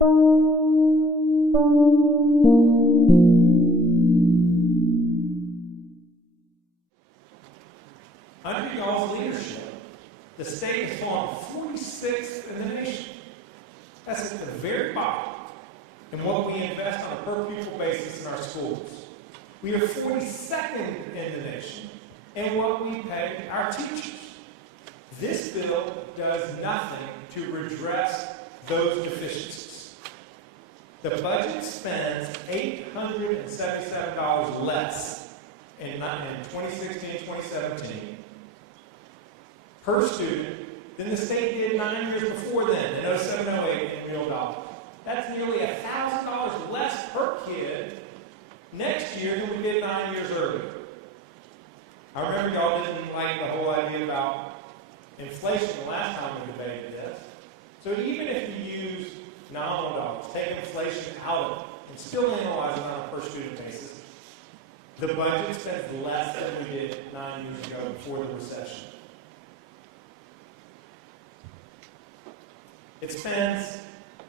Under y'all's leadership, the state has fallen 46th in the nation. That's at the very bottom in what we invest on a per-pupil basis in our schools. We are 42nd in the nation in what we pay our teachers. This bill does nothing to redress those deficiencies. The budget spends $877 less in 2016-2017 per student than the state did 9 years before then, in 07-08 in real dollars. That's nearly $1,000 less per kid next year than we did 9 years earlier. I remember y'all didn't like the whole idea about inflation the last time we debated this. So even if you use nominal dollars, take inflation out of it, and still analyze it on a per student basis, the budget spends less than we did 9 years ago before the recession. It spends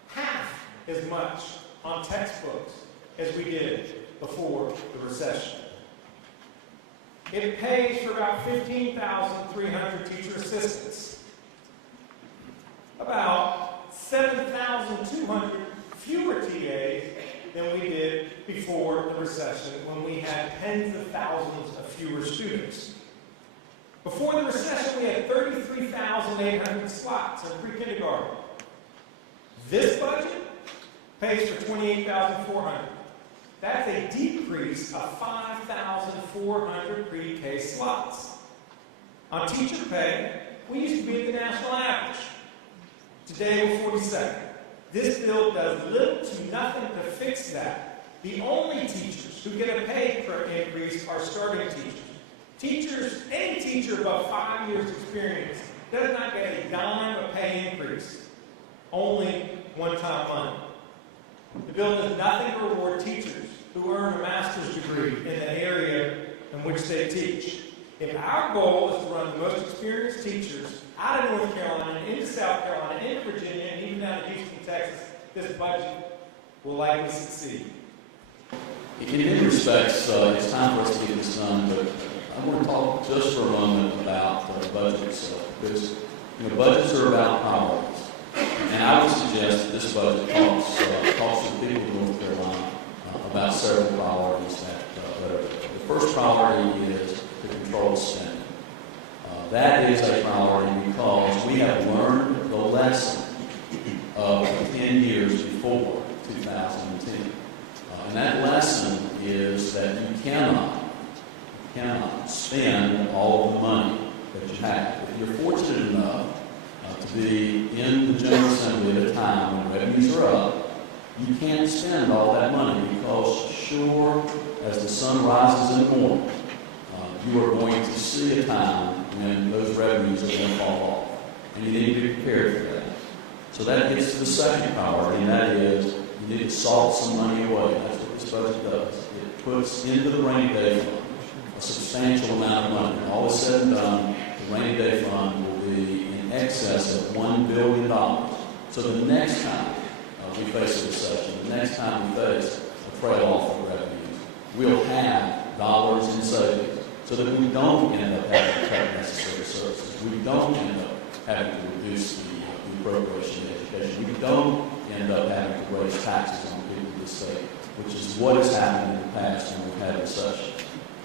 half as much on textbooks as we did before the recession. It pays for about 15,300 teacher assistants, about 7,200 fewer TAs than we did before the recession, when we had tens of thousands of fewer students. Before the recession, we had 33,800 slots in pre-kindergarten. This budget pays for 28,400. That's a decrease of 5,400 pre-K slots. On teacher pay, we used to be at the national average. Today we're 42nd. This bill does little to nothing to fix that. The only teachers who get a pay increase are starting teachers. Any teacher above 5 years experience does not get a dime of pay increase, only one-time money. The bill does nothing to reward teachers who earn a master's degree in the area in which they teach. If our goal is to run the most experienced teachers out of North Carolina, into South Carolina, into Virginia, and even down to Houston, Texas, this budget will likely succeed. In many respects, it's time for us to get this done, but I want to talk just for a moment about budgets, because budgets are about priorities. And I would suggest that this budget talks to the people of North Carolina about several priorities that are. The first priority is to control spending. That is a priority because we have learned the lesson of 10 years before 2010. And that lesson is that you cannot spend all of the money that you have. If you're fortunate enough to be in the General Assembly at a time when revenues are up, you can't spend all that money because sure as the sun rises in the morning, you are going to see a time when those revenues are going to fall off. And you need to be prepared for that. So that gets to the second priority, and that is you need to salt some money away. That's what this budget does. It puts into the rainy day fund a substantial amount of money. When all is said and done, the rainy day fund will be in excess of $1 billion. So the next time we face a recession, the next time we face a trail-off of revenues, we'll have dollars in savings so that we don't end up having to cut necessary services. We don't end up having to reduce the appropriation in education. We don't end up having to raise taxes on people in this state, which is what has happened in the past